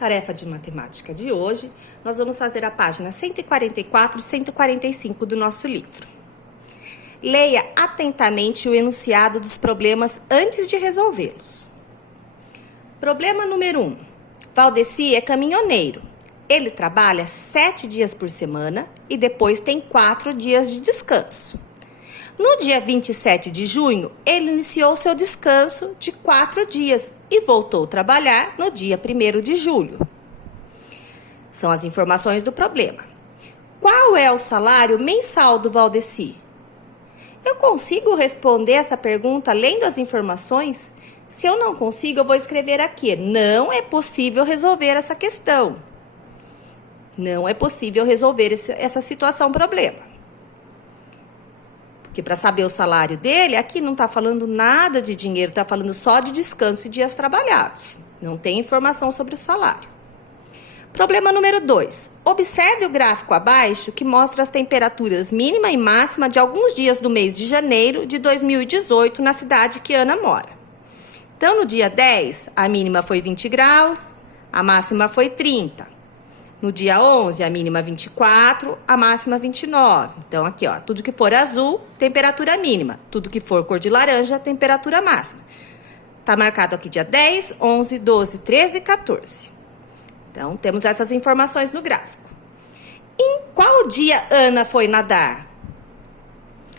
Tarefa de matemática de hoje, nós vamos fazer a página 144 e 145 do nosso livro. Leia atentamente o enunciado dos problemas antes de resolvê-los. Problema número 1. Valdeci é caminhoneiro. Ele trabalha 7 dias por semana e depois tem 4 dias de descanso. No dia 27 de junho, ele iniciou seu descanso de 4 dias e voltou a trabalhar no dia 1º de julho. São as informações do problema. Qual é o salário mensal do Valdeci? Eu consigo responder essa pergunta lendo as informações? Se eu não consigo, eu vou escrever aqui. Não é possível resolver essa questão. Não é possível resolver essa situação, problema. Porque para saber o salário dele, aqui não está falando nada de dinheiro, está falando só de descanso e dias trabalhados. Não tem informação sobre o salário. Problema número 2. Observe o gráfico abaixo que mostra as temperaturas mínima e máxima de alguns dias do mês de janeiro de 2018 na cidade que Ana mora. Então, no dia 10, a mínima foi 20 graus, a máxima foi 30. No dia 11, a mínima 24, a máxima 29. Então, aqui, ó, tudo que for azul, temperatura mínima. Tudo que for cor de laranja, temperatura máxima. Tá marcado aqui dia 10, 11, 12, 13 e 14. Então, temos essas informações no gráfico. Em qual dia Ana foi nadar?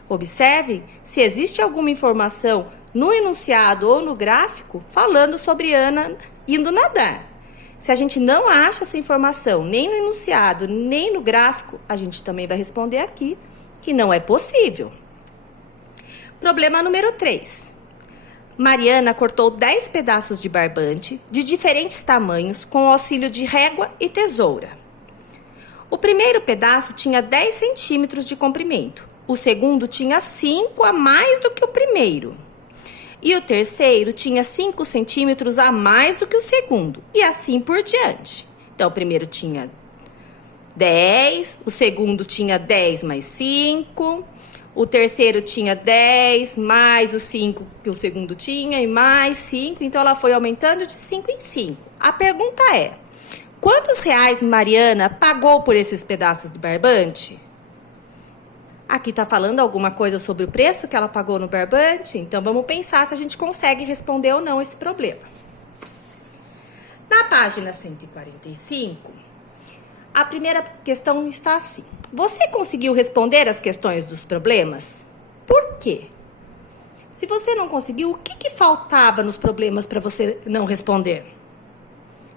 Observe se existe alguma informação no enunciado ou no gráfico falando sobre Ana indo nadar. Se a gente não acha essa informação nem no enunciado, nem no gráfico, a gente também vai responder aqui que não é possível. Problema número 3. Mariana cortou 10 pedaços de barbante de diferentes tamanhos com o auxílio de régua e tesoura. O primeiro pedaço tinha 10 centímetros de comprimento. O segundo tinha 5 a mais do que o primeiro. E o terceiro tinha 5 centímetros a mais do que o segundo. E assim por diante. Então, o primeiro tinha 10, o segundo tinha 10 mais 5, o terceiro tinha 10 mais os 5 que o segundo tinha e mais 5. Então, ela foi aumentando de 5 em 5. A pergunta é, quantos reais Mariana pagou por esses pedaços de barbante? Aqui está falando alguma coisa sobre o preço que ela pagou no barbante? Então, vamos pensar se a gente consegue responder ou não esse problema. Na página 145, a primeira questão está assim. Você conseguiu responder as questões dos problemas? Por quê? Se você não conseguiu, o que faltava nos problemas para você não responder?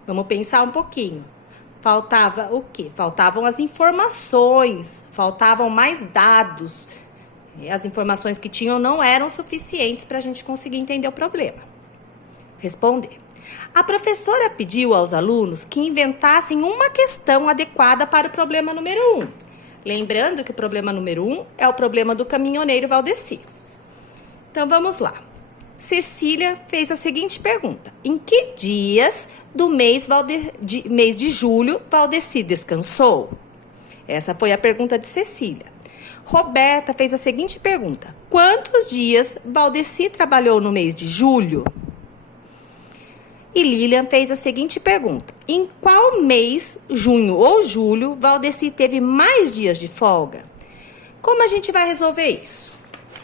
Vamos pensar um pouquinho. Faltava o quê? Faltavam as informações, faltavam mais dados. As informações que tinham não eram suficientes para a gente conseguir entender o problema. Responder. A professora pediu aos alunos que inventassem uma questão adequada para o problema número 1. Lembrando que o problema número 1 é o problema do caminhoneiro Valdeci. Então, vamos lá. Cecília fez a seguinte pergunta. Em que dias do mês de julho Valdeci descansou? Essa foi a pergunta de Cecília. Roberta fez a seguinte pergunta. Quantos dias Valdeci trabalhou no mês de julho? E Lilian fez a seguinte pergunta. Em qual mês, junho ou julho, Valdeci teve mais dias de folga? Como a gente vai resolver isso?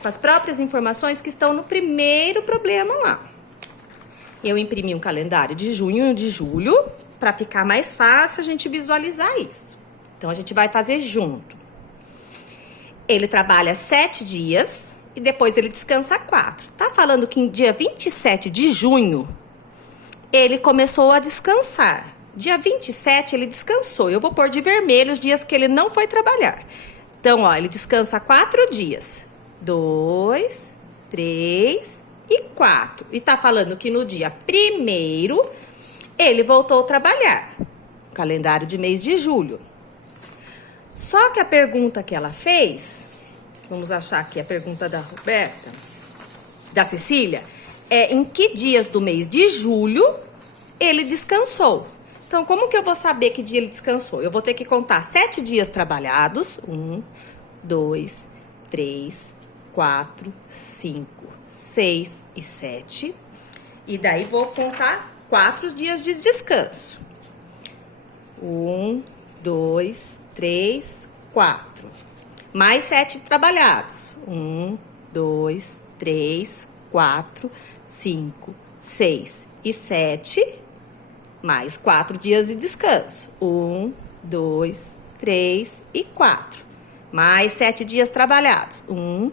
Com as próprias informações que estão no primeiro problema lá. Eu imprimi um calendário de junho e de julho, para ficar mais fácil a gente visualizar isso. Então, a gente vai fazer junto. Ele trabalha 7 dias e depois ele descansa 4. Tá falando que em dia 27 de junho, ele começou a descansar. Dia 27 ele descansou. Eu vou pôr de vermelho os dias que ele não foi trabalhar. Então, ó, ele descansa 4 dias. 2, 3 e 4. E tá falando que no dia 1º ele voltou a trabalhar. Calendário de mês de julho. Só que a pergunta que ela fez, vamos achar aqui a pergunta da Roberta, da Cecília, é em que dias do mês de julho ele descansou. Então, como que eu vou saber que dia ele descansou? Eu vou ter que contar 7 dias trabalhados. 1, 2, 3, 4, 5, 6 e 7. E daí vou contar 4 dias de descanso. 1, 2, 3, 4. Mais 7 trabalhados. 1, 2, 3, 4, 5, 6 e 7. Mais 4 dias de descanso. 1, 2, 3 e 4. Mais 7 dias trabalhados. 1,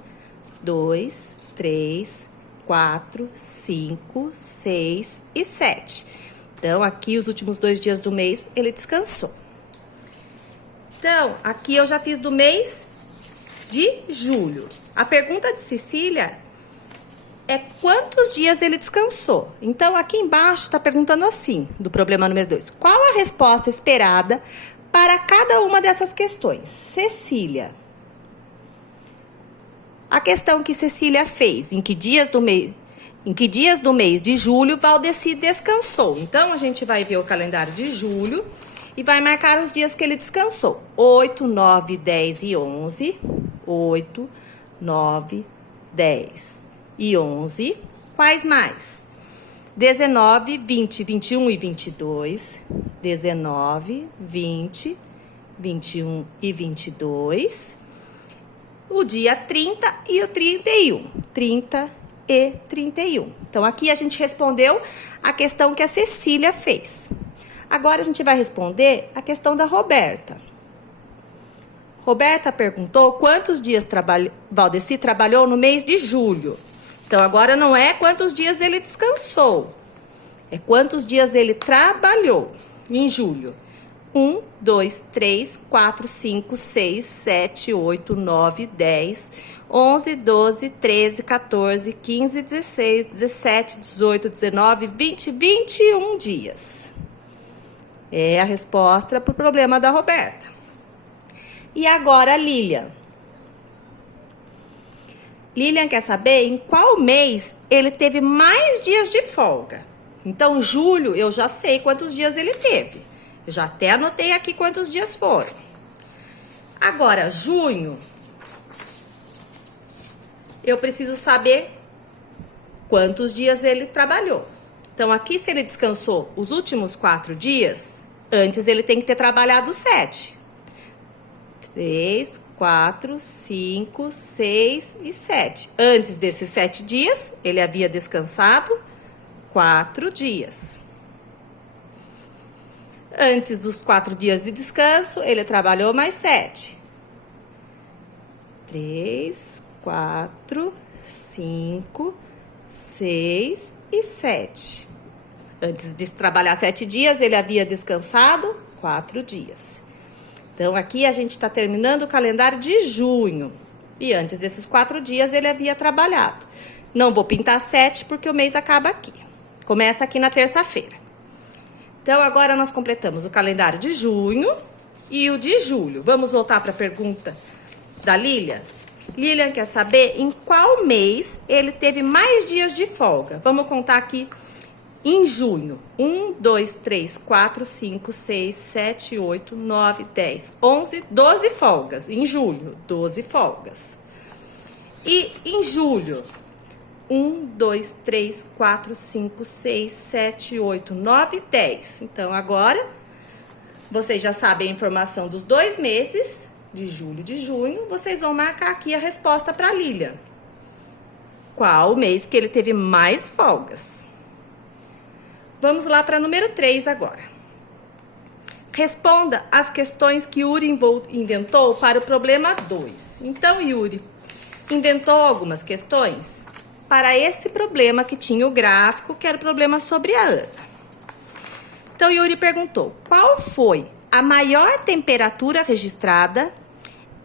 2, 3, 4, 5, 6 e 7. Então, aqui os últimos 2 dias do mês ele descansou. Então, aqui eu já fiz do mês de julho. A pergunta de Cecília é quantos dias ele descansou. Então, aqui embaixo está perguntando assim, do problema número 2. Qual a resposta esperada para cada uma dessas questões? Cecília. A questão que Cecília fez, em que dias do mês de julho Valdeci descansou. Então, a gente vai ver o calendário de julho e vai marcar os dias que ele descansou. 8, 9, 10 e 11. 8, 9, 10 e 11. Quais mais? 19, 20, 21 e 22. 19, 20, 21 e 22. O dia 30 e o 31. 30 e 31. Então, aqui a gente respondeu a questão que a Cecília fez. Agora, a gente vai responder a questão da Roberta. Roberta perguntou quantos dias Valdeci trabalhou no mês de julho. Então, agora não é quantos dias ele descansou. É quantos dias ele trabalhou em julho. 1, 2, 3, 4, 5, 6, 7, 8, 9, 10, 11, 12, 13, 14, 15, 16, 17, 18, 19, 20, 21 dias. É a resposta para o problema da Roberta. E agora a Lilian. Lilian quer saber em qual mês ele teve mais dias de folga. Então, julho, eu já sei quantos dias ele teve. Eu já até anotei aqui quantos dias foram. Agora, junho, eu preciso saber quantos dias ele trabalhou. Então, aqui, se ele descansou os últimos 4 dias, antes ele tem que ter trabalhado 7. 3, 4, 5, 6 e 7. Antes desses 7 dias, ele havia descansado 4 dias. Antes dos 4 dias de descanso, ele trabalhou mais 7. 3, 4, 5, 6 e 7. Antes de trabalhar 7 dias, ele havia descansado 4 dias. Então, aqui a gente está terminando o calendário de junho. E antes desses 4 dias, ele havia trabalhado. Não vou pintar 7 porque o mês acaba aqui. Começa aqui na terça-feira. Então, agora nós completamos o calendário de junho e o de julho. Vamos voltar para a pergunta da Lilian? Lilian quer saber em qual mês ele teve mais dias de folga. Vamos contar aqui em junho. 1, 2, 3, 4, 5, 6, 7, 8, 9, 10, 11, 12 folgas. Em julho, 12 folgas. E em julho, 1, 2, 3, 4, 5, 6, 7, 8, 9, 10. Então, agora, vocês já sabem a informação dos 2 meses, de julho e de junho. Vocês vão marcar aqui a resposta para a Lilian. Qual o mês que ele teve mais folgas? Vamos lá para número 3 agora. Responda as questões que Yuri inventou para o problema 2. Então, Yuri inventou algumas questões para este problema que tinha o gráfico, que era o problema sobre a Ana. Então, Yuri perguntou, qual foi a maior temperatura registrada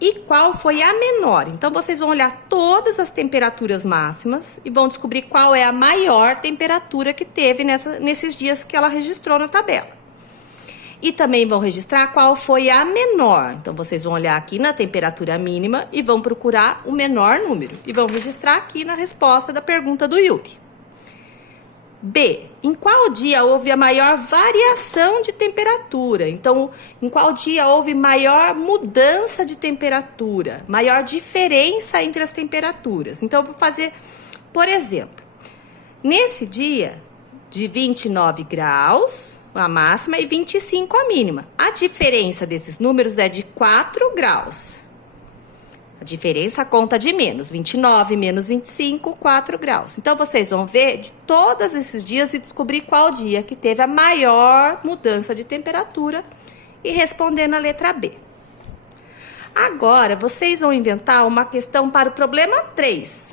e qual foi a menor? Então, vocês vão olhar todas as temperaturas máximas e vão descobrir qual é a maior temperatura que teve nesses dias que ela registrou na tabela. E também vão registrar qual foi a menor. Então, vocês vão olhar aqui na temperatura mínima e vão procurar o menor número. E vão registrar aqui na resposta da pergunta do Yuri. B. Em qual dia houve a maior variação de temperatura? Então, em qual dia houve maior mudança de temperatura? Maior diferença entre as temperaturas? Então, eu vou fazer, por exemplo, nesse dia de 29 graus, a máxima, e 25 a mínima. A diferença desses números é de 4 graus. A diferença conta de menos, 29 menos 25, 4 graus. Então, vocês vão ver de todos esses dias e descobrir qual dia que teve a maior mudança de temperatura e responder na letra B. Agora, vocês vão inventar uma questão para o problema 3.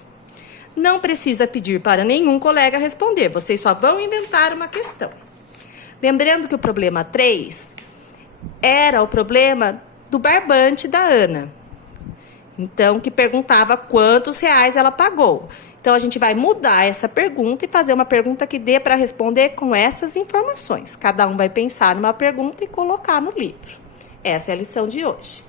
Não precisa pedir para nenhum colega responder, vocês só vão inventar uma questão. Lembrando que o problema 3 era o problema do barbante da Ana. Então, que perguntava quantos reais ela pagou. Então, a gente vai mudar essa pergunta e fazer uma pergunta que dê para responder com essas informações. Cada um vai pensar numa pergunta e colocar no livro. Essa é a lição de hoje.